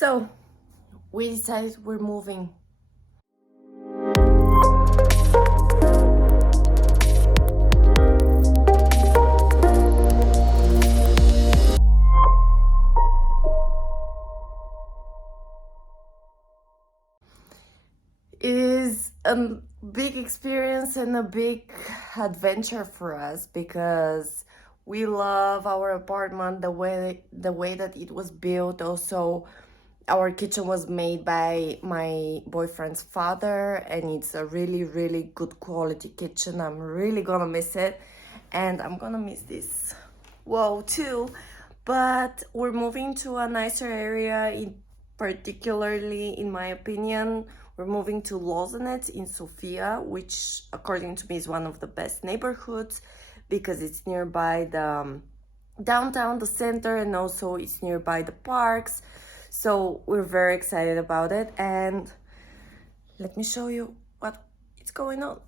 So we decided we're moving. It is a big experience and a big adventure for us because we love our apartment, the way that it was built. Also, our kitchen was made by my boyfriend's father, and it's a really good quality kitchen. I'm really gonna miss it, and I'm gonna miss this wall too. But we're moving to a nicer area, particularly in my opinion. We're moving to Lozenec in Sofia, which according to me is one of the best neighborhoods because it's nearby the downtown, the center, and also it's nearby the parks. So we're very excited about it, and let me show you what is going on.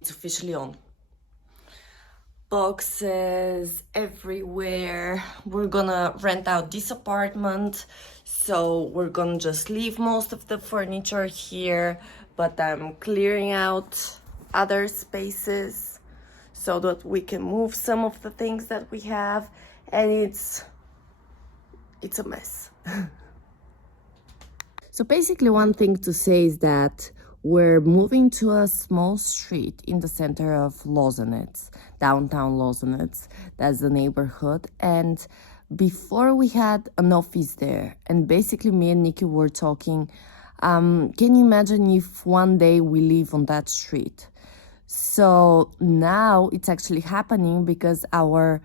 It's officially on. Boxes everywhere. We're gonna rent out this apartment, so we're gonna just leave most of the furniture here, but I'm clearing out other spaces so that we can move some of the things that we have, and it's a mess. So basically, one thing to say is that we're moving to a small street in the center of Lozenec, downtown Lozenec. That's the neighborhood. And before we had an office there, and basically me and Nikki were talking, can you imagine if one day we live on that street? So now it's actually happening because our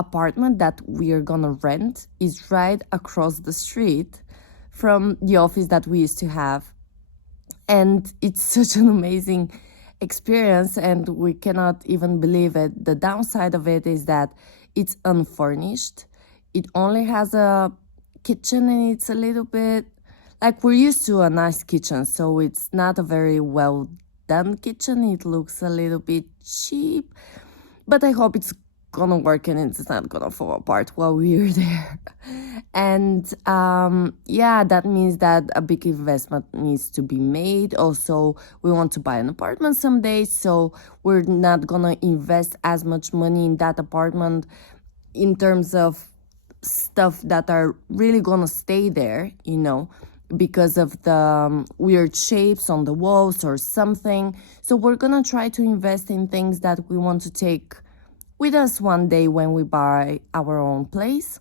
apartment that we are gonna rent is right across the street from the office that we used to have. And it's such an amazing experience, and we cannot even believe it. The downside of it is that it's unfurnished. It only has a kitchen, and it's a little bit like we're used to a nice kitchen, so it's not a very well done kitchen. It looks a little bit cheap, but I hope it's gonna work and it's not gonna fall apart while we're there. And yeah, that means that a big investment needs to be made. Also, we want to buy an apartment someday, so we're not gonna invest as much money in that apartment in terms of stuff that are really gonna stay there, because of the weird shapes on the walls or something. So we're gonna try to invest in things that we want to take with us one day when we buy our own place,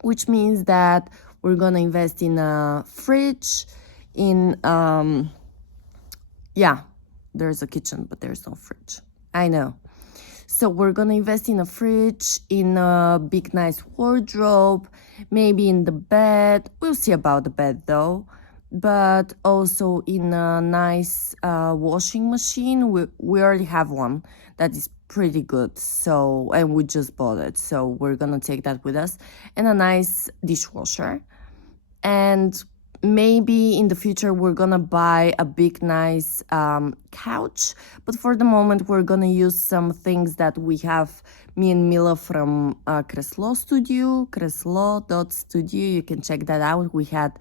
which means that we're gonna invest in a fridge, yeah, there's a kitchen, but there's no fridge. I know. So we're gonna invest in a fridge, in a big nice wardrobe, maybe in the bed. We'll see about the bed though. But also in a nice washing machine. We already have one that is pretty good, and we just bought it, so we're gonna take that with us, and a nice dishwasher. And maybe in the future we're gonna buy a big nice couch, but for the moment we're gonna use some things that we have, me and Mila from Kreslo.studio. You can check that out. We had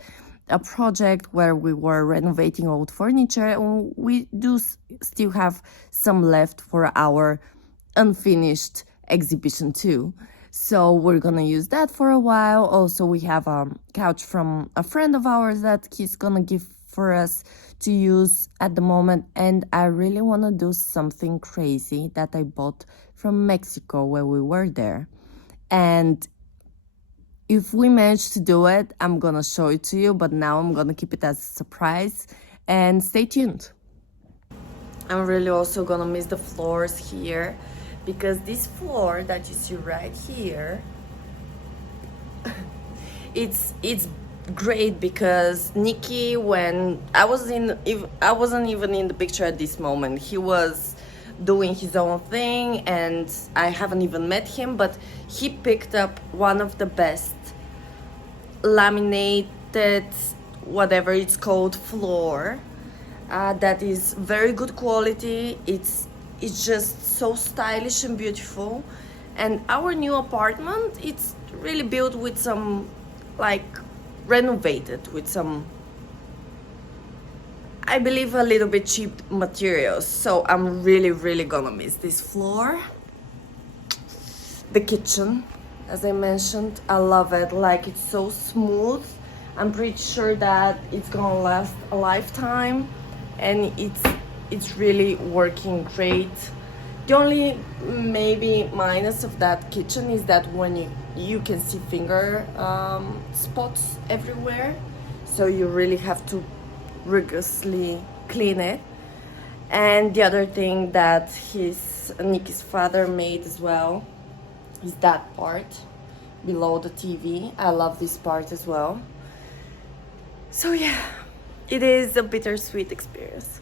a project where we were renovating old furniture, and we do still have some left for our unfinished exhibition too. So we're gonna use that for a while. Also, we have a couch from a friend of ours that he's gonna give for us to use at the moment. And I really wanna do something crazy that I bought from Mexico when we were there. And if we manage to do it, I'm gonna show it to you, but now I'm gonna keep it as a surprise, and stay tuned. I'm really also gonna miss the floors here, because this floor that you see right here, it's great because Nikki, when I wasn't even in the picture at this moment, he was doing his own thing, and I haven't even met him, but he picked up one of the best laminated, whatever it's called, floor that is very good quality. It's just so stylish and beautiful. And our new apartment, it's really built with some like renovated with some, I believe, a little bit cheap materials. So I'm really gonna miss this floor. The kitchen, as I mentioned, I love it. Like, it's so smooth. I'm pretty sure that it's gonna last a lifetime, and it's really working great. The only maybe minus of that kitchen is that when you can see finger spots everywhere, so you really have to rigorously clean it. And the other thing that Nikki's father made as well is that part below the TV. I love this part as well. So yeah, it is a bittersweet experience.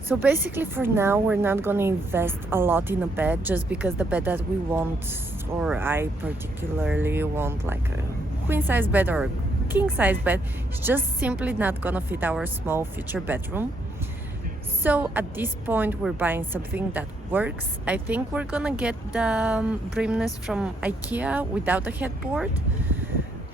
So basically for now we're not gonna invest a lot in a bed, just because the bed that we want, or I particularly want, like a queen size bed or a king size bed, is just simply not gonna fit our small future bedroom. So at this point we're buying something that works. I think we're gonna get the brimness from IKEA without a headboard.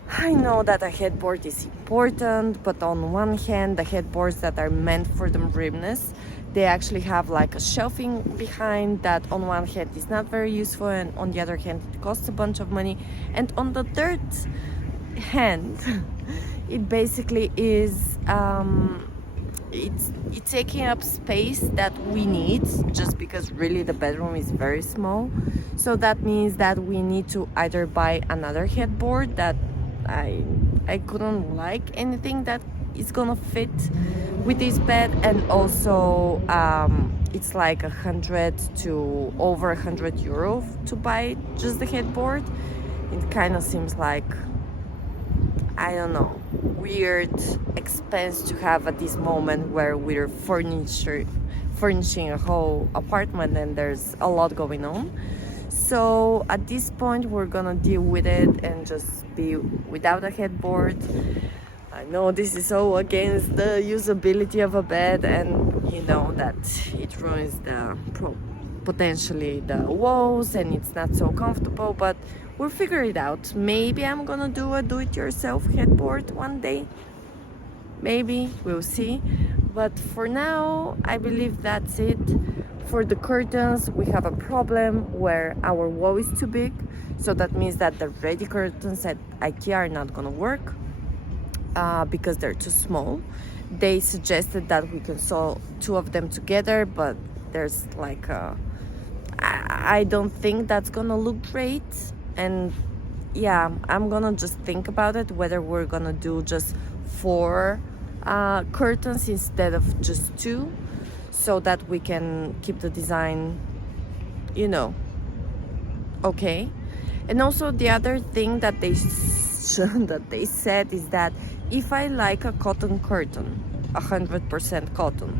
I know that a headboard is important, but on one hand, the headboards that are meant for the rimness, they actually have like a shelving behind that on one hand is not very useful, and on the other hand it costs a bunch of money, and on the third hand it basically is it's taking up space that we need, just because really the bedroom is very small. So that means that we need to either buy another headboard that I couldn't like anything that is gonna fit with this bed, and also it's like 100 to over 100 euro to buy just the headboard. It kind of seems like, I don't know, weird expense to have at this moment where we're furnishing a whole apartment and there's a lot going on. So at this point we're gonna deal with it and just be without a headboard. I know this is all against the usability of a bed, and you know that it ruins potentially the walls, and it's not so comfortable, but we'll figure it out. Maybe I'm gonna do a do-it-yourself headboard one day. Maybe, we'll see. But for now, I believe that's it. For the curtains, we have a problem where our wall is too big. So that means that the ready curtains at IKEA are not gonna work because they're too small. They suggested that we can sew two of them together, but there's like I don't think that's gonna look great. And yeah, I'm gonna just think about it, whether we're gonna do just 4 curtains instead of just 2, so that we can keep the design, you know, okay. And also the other thing that they said is that if I like a cotton curtain, 100% cotton,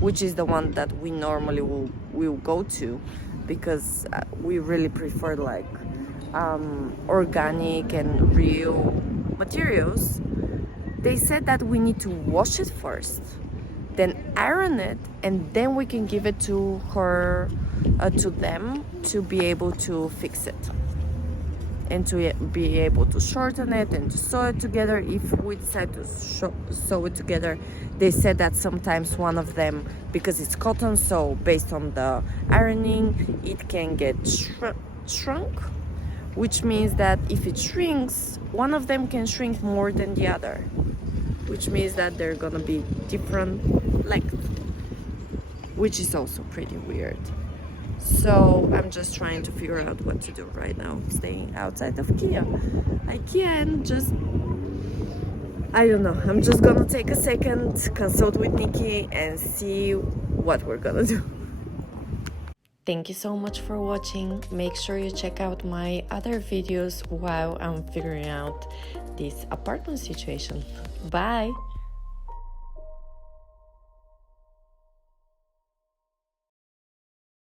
which is the one that we normally will go to, because we really prefer like organic and real materials, they said that we need to wash it first, then iron it, and then we can give it to them to be able to fix it and to be able to shorten it and to sew it together. If we decide to sew it together, they said that sometimes one of them, because it's cotton, so based on the ironing it can get shrunk, which means that if it shrinks, one of them can shrink more than the other, which means that they're gonna be different length, which is also pretty weird. So I'm just trying to figure out what to do right now, staying outside of IKEA, and just, I don't know, I'm just gonna take a second, consult with Nikki, and see what we're gonna do. Thank you so much for watching. Make sure you check out my other videos while I'm figuring out this apartment situation. Bye!